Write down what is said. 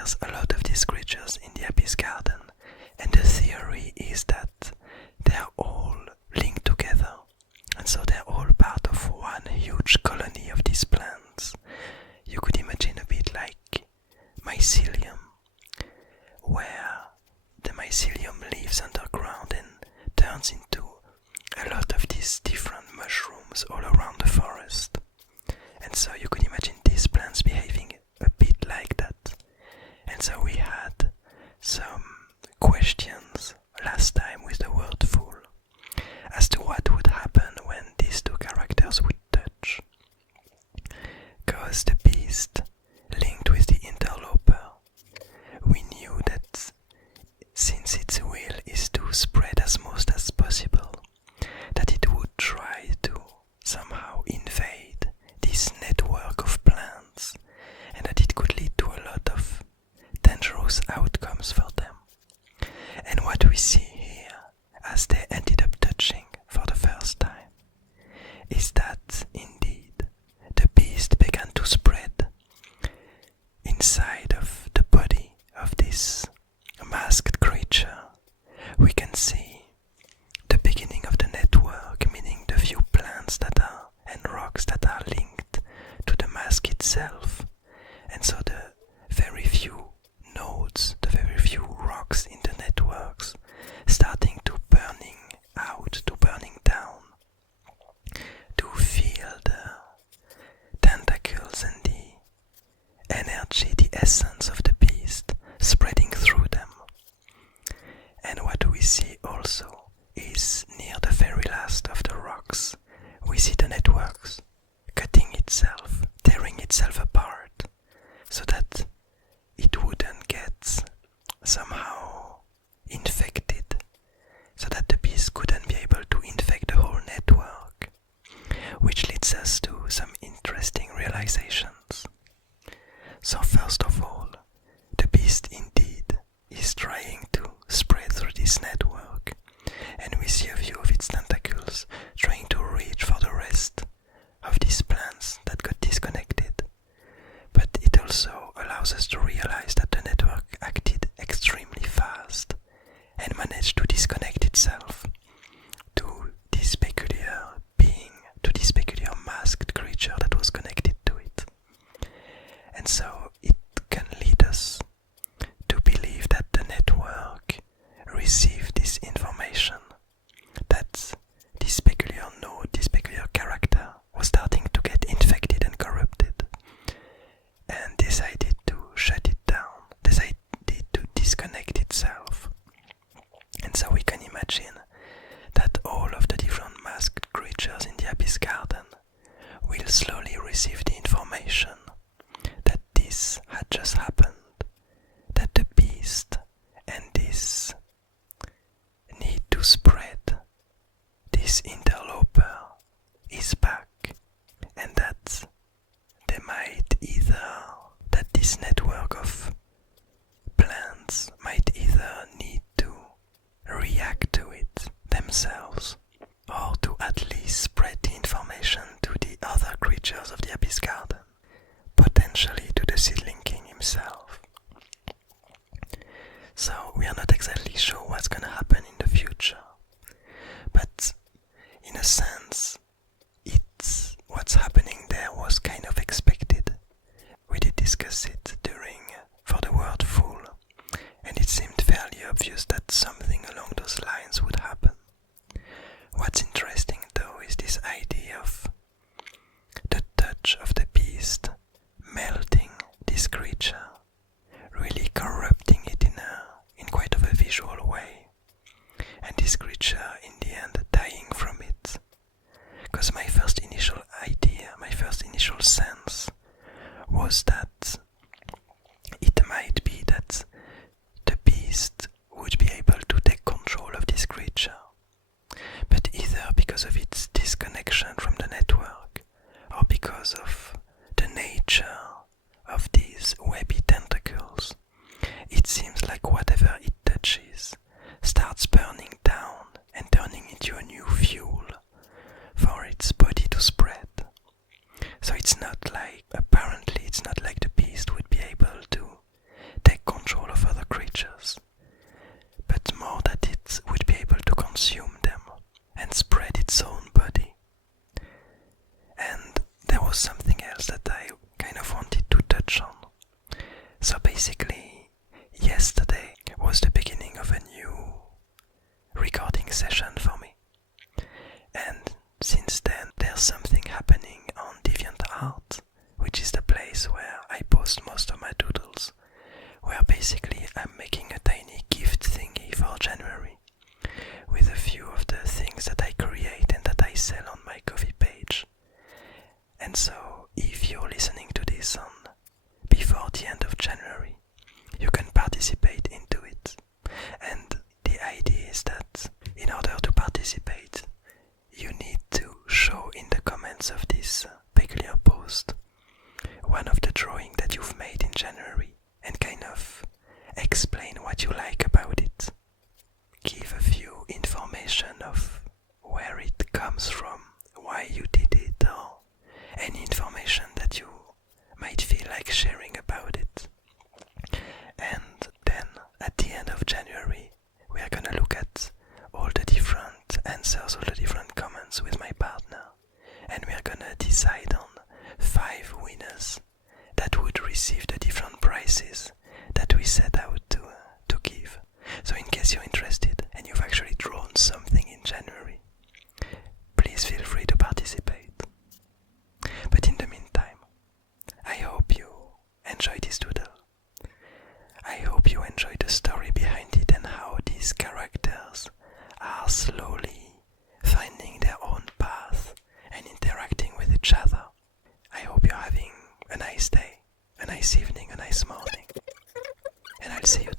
there's a lot of these creatures in the Abyss Garden, and the theory is that they're all linked together, and so they're all part of one huge colony of these plants. You could imagine a bit like mycelium, where the mycelium lives underground and turns into a lot of these different mushrooms all around the forest. And so you could imagine these plants behaving a bit like that. And so we had some questions last time with the word full as to what would happen when these two characters would touch. Because the beast linked with the interloper, we knew that since its will is to spread as most as possible, that it would try to somehow invade this network of plants, and that it could lead to a lot of dangerous outcomes for them. And what we see here, as they ended up touching for the first time, is that indeed the beast began to spread inside of the body of this masked creature. We can see the beginning of the network, meaning the few plants that are and rocks that are linked to the mask itself, and so the very few nodes, the very few rocks in the networks starting to burning out, to burning down, to feel the tentacles and the energy, the essence of the beast spreading through them. And what we see also is near the very last of the rocks, we see the networks cutting itself, tearing itself apart, so that it wouldn't get somehow infected, so that the beast couldn't be able to infect the whole network, which leads us to some interesting realizations. So first of all, the beast indeed is trying to spread through this network, and we see a view of its tentacles trying to reach for the rest of these plants that got disconnected. But it also allows us to realize that the network acted extremely fast and managed to disconnect itself to this peculiar being, to this peculiar masked creature that was connected to it. And so it can lead us to believe that the network received this information, that this peculiar node, this peculiar character was starting to get infected and corrupted, and decided to shut it down, decided to disconnect itself. And so we can imagine that all of the different masked creatures in the Abyss Garden will slowly receive the information that this had just happened, that the beast and this need to spread, this interloper is back, and that they might either, that this network of plants might either need to react to it themselves, or to at least spread the information to the other creatures of the Abyss Garden, potentially to the Seedling King himself. So we are not exactly sure what's gonna happen in the future, but in a sense, what's happening there was kind of expected. We did discuss it for the word full, and it seemed fairly obvious that something along those lines would happen. What's interesting though is this idea of the touch of the beast melting this creature, really corrupting it in quite of a visual way, and this creature in the end dying from it. Because my first initial idea, my first initial sense was that post most of my doodles, where basically I'm making a tiny gift thingy for January with a few of the things that I create and that I sell on my Coffee page. And so, if you're listening to this on before the end of January, you can participate into it. And the idea is that in order to participate, you need to show in the comments of this peculiar post one of the drawings that you've made in January and kind of explain what you like about it. Give a few information of where it comes from, why you did it, or any information that you might feel like sharing about it. And then at the end of January, we are gonna look at all the different answers, all the different comments with my partner, and we are gonna decide on 5 winners that would receive the different prizes that we set out to give. So in case you're interested and you've actually drawn something in January, please feel free to participate. But in the meantime, I hope you enjoy this doodle. I hope you enjoy the story behind it and how these characters are slowly finding their own path and interacting with each other. I hope you're having a nice day, a nice evening, a nice morning, and I'll see you